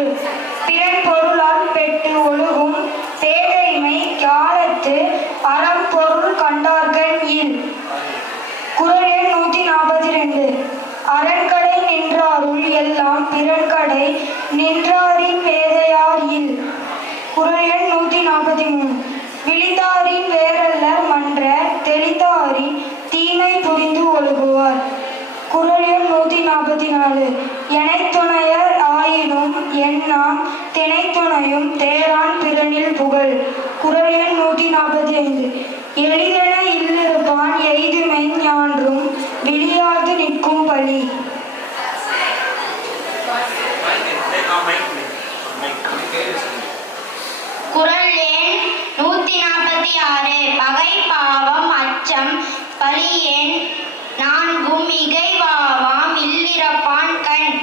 ஒழுகு பிறன் பொருளால் பெற்று ஒழுகும் பேதைமை காலத்து அறம்பொருள் கண்டார்கள் இல். குறள் எண் 142. அரண்கடை நின்றாருள் எல்லாம் பிறன்கடை நின்றாரின் பேதையார் இல். குறள் எண் 143. விழித்தாரின் வேறல்ல மன்ற தெளித்தாரின் தீமை புரிந்து ஒழுகுவார். குறள் எண் 144. எனைத்துணையர் ஆயினும் எண்ணாம் தினைத்துணையும் தேரான் பிறனில் புகழ். குறள் எண் 145. எளிதென இல்லிருப்பான் எய்துமென் ஞான்றும் விழியாது நிற்கும் பழி. குறள் எண் 146. பகை பாவம் அச்சம் பழியெண் நான்கும் மிகைவாவாம் இல்லிரப்பான் கண்.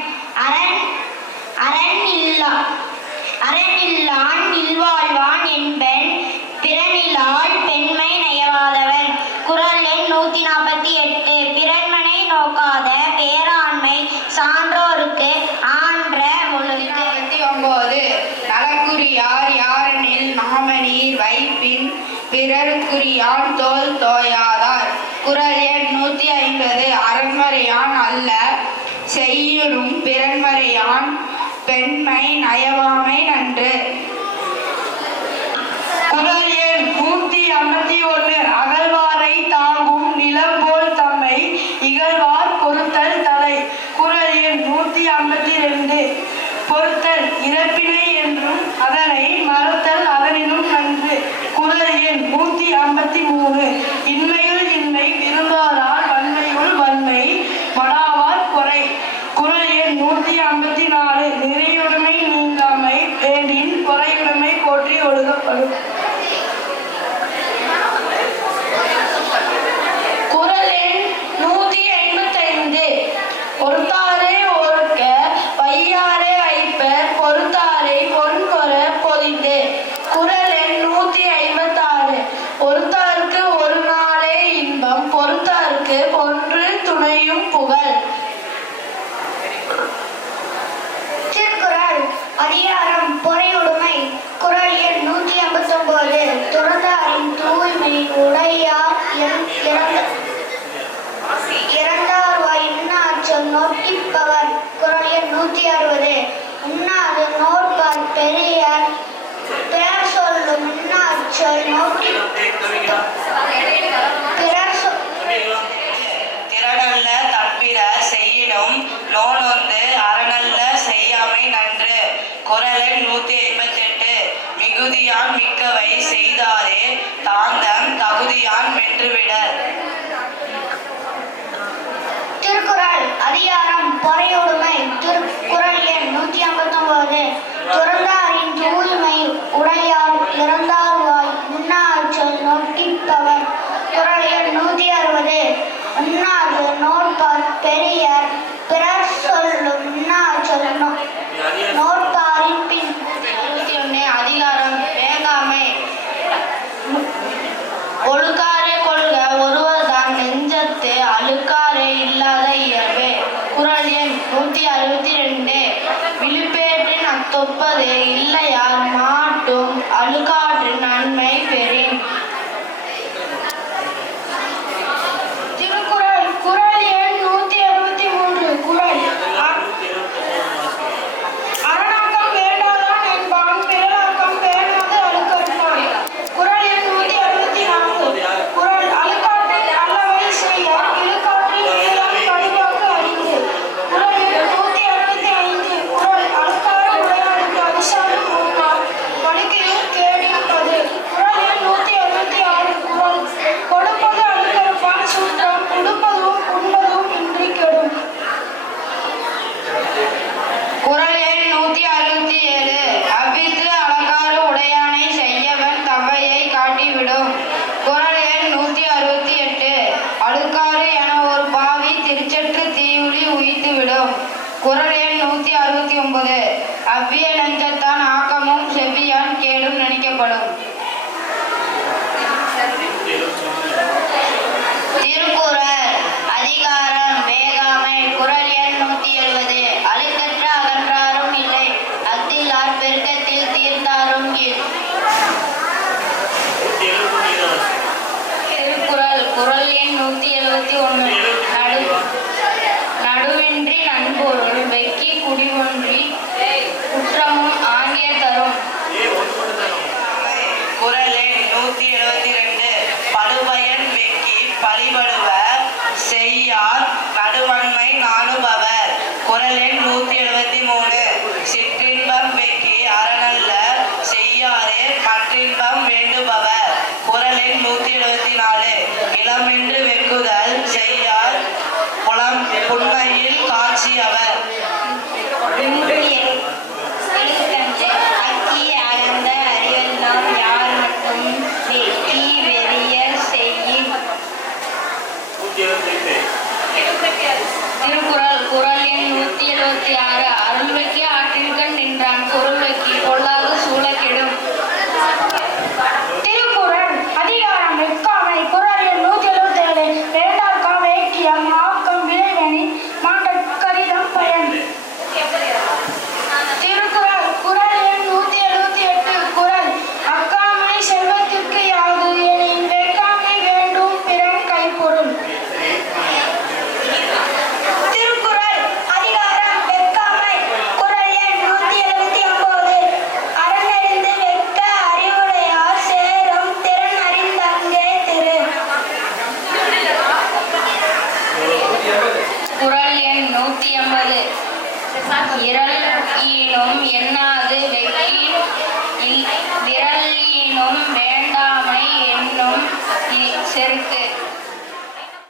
அரணில்லான் இல்வாழ்வான் என்பன் பிறனிலால் பெண்மை நயவாதவன். குறள் எண் 148. பிறன்மனை நோக்காத பேராண்மை சான்றோருக்கு ஆன்ற முழுக்க. 49. நலக்குரியார் யாரெனில் நாமநீர் வைப்பின் பிறருக்குரியான் தோல் தோயாதார். குறள் எண் 150. அரண்மறையான் அல்ல செய்யுறும் பிறன்மறையான் பெண்மை நயவாமை நன்று. குறள் எண் 151. அகழ்வாரை தாங்கும் நிலம் போல் தம்மை இகழ்வார் பொறுத்தல் தலை. குறள் எண் 152. பொறுத்தல் இறப்பினை என்றும் அதனை மறுத்தல் அதனினும் நன்று. குறள் எண் 153. இன்மையுள் இன்மை விரும்பாரால் வன்மையுள் வன்மை மடாவார் குறை. குறள் எண் 154. நிறையுடைமை நீங்காமை வேண்டின் குறையுடைமை போற்றி ஒழுகப்படும். குறள் எண் 155. பொறுத்தாரே ஒருக்க வையாரே வைப்பர் பொறுத்தாரை பொன்கொர பொதிந்து. குறள் எண் 156. பொறுத்தாருக்கு ஒரு நாளே இன்பம் பொறுத்தாருக்கு பொன்று துணையும் புகழ். திருக்குறள் அதிகாரம் பொறையுடைமை. குறள் எண் 159. துறந்தாரின் தூய்மை உடையார் இறந்தார்வாய் இன்னாச்சொல் நோக்கிப்பவர். குறள் எண் 160. உண்ணாது நோற்பார் பெரியார் பிறர் சொல்லும் இன்னாச்சொல் நோக்கி திறனல்ல தப்பிர செய்யினும் நோனொந்து அறனல்ல செய்யாமை நன்று. குறள் எண் 158. மிகுதியான் மிக்கவை செய்தாரே தாந்தம் தகுதியான் வென்றுவிடர். திருக்குறள் அதிகாரம் பொறையுடைமை. குறள் எண் 159. துறந்தாரின் தூய்மை உடையார் இறந்தார்வாய் இன்னாச்சொல் நோக்கிப்பவர். குறள் எண் 160. உண்ணாது நோற்பார் பெரியார் பிறர் சொல்லும் இன்னாச்சொல் நோற்பாரின் பின். 161. அதிகாரம் வேங்காமை. ஒழுக்காரே கொள்க ஒருவர்தான் நெஞ்சத்து அழுக்காரே இல்லாத இயல்பே. குறள் எண் 162. விழுப்பேற்றின் அத்தொப்பது இல்லையார் மாட்டும் அழுக்காற்று நன்மை பெறின். திருக்குறள். குறள் எண் 163. குறள் அரணாக்கம் வேண்டாதான் என்பான் பிறராக்கம் வேண்டாது அழுக்கறுப்பான். குறள் எண் 164. குறள் அழுக்காற்றை அல்லவை செய்ய இழுக்காற்றில் நீதான் கடுவாக்கு அறிந்து. குறள் எண் 165. குறள் அழுக்காறு உடையாருக்கு அதிசாரம் போனார் வலிக்கையும் கேடின் கது. குறள் எண் 166. குறள் கொடுப்பது அழுக்கறுப்பான் சுற்றம் உடுப்பதும் உண்பதும் இன்றி கெடும். குறள் எண் 167. அவ்வித்து அலங்கார உடையானை செய்யவன் தவையை காட்டிவிடும். குறள் எண் 168. அழுக்காறு என ஒரு பாவி திருச்சற்று தீவுளி உய்த்துவிடும். குறள் எண் 169. அவ்விய நெஞ்சத்தான் ஆக்கமும் செவ்வியான் கேடும் நினைக்கப்படும். திருக்குறள் அதிகாரம் வேகாமை. குறள் எண் 170. அழுக்கற்ற அகன்றாரும் இல்லை அத்தி 121 நடுவின்றி நன்பொருள் வெக்கி குடிவொன்றி குற்றமும் ஆங்கிய தரும். குறள் எண் 172 படுபயன் வெக்கி பழிபடுவ செய்யார் நடுவன்மை நாணுபவர். குறள் எண் 173 சிற்றின்பம் வெக்கி அறனல்ல செய்யாரே மற்றின்பம் வேண்டுபவர். குறள் எண் 174 இளமென்று வெக்குதல் செய்யார் புன்மையில் காட்சியவர். அக்கி அகந்த அறிவெல்லாம் யார் மட்டும் வெக்கி வெறியர் செய்யின். திருக்குறள் குறள் எண் 176 அருள் வெக்கி ஆற்றில்கண் நின்றான் பொருள் வெக்கி பொல்லாது சூழக்கெடும். திருக்குறள் அதிகாரம் வெட்காமை. குறள் எண் 177 வேண்டார்க்காம் வேக்கியம் ஆக்கம் விளைவெனி மாண்டற்கரிதம் பயன். திருக்குறள் குறள் எண் 178 குறள் அக்காமை செல்வத்திற்கு யாது எனின் வெட்காமை வேண்டும் பிறன் கைப்பொருள். திருக்குறள் அதிகாரம் வெட்காமை. குறள் எண் 179 அறனறிந்து வெட்க அறிவுடையார் சேரும் திறன் அறிந்தங்கே திரு. குறள் எண் 180 இரள் ஈனும் எண்ணாது வெக்கி விரல் ஈனும் வேண்டாமை என்னும் செருக்கு.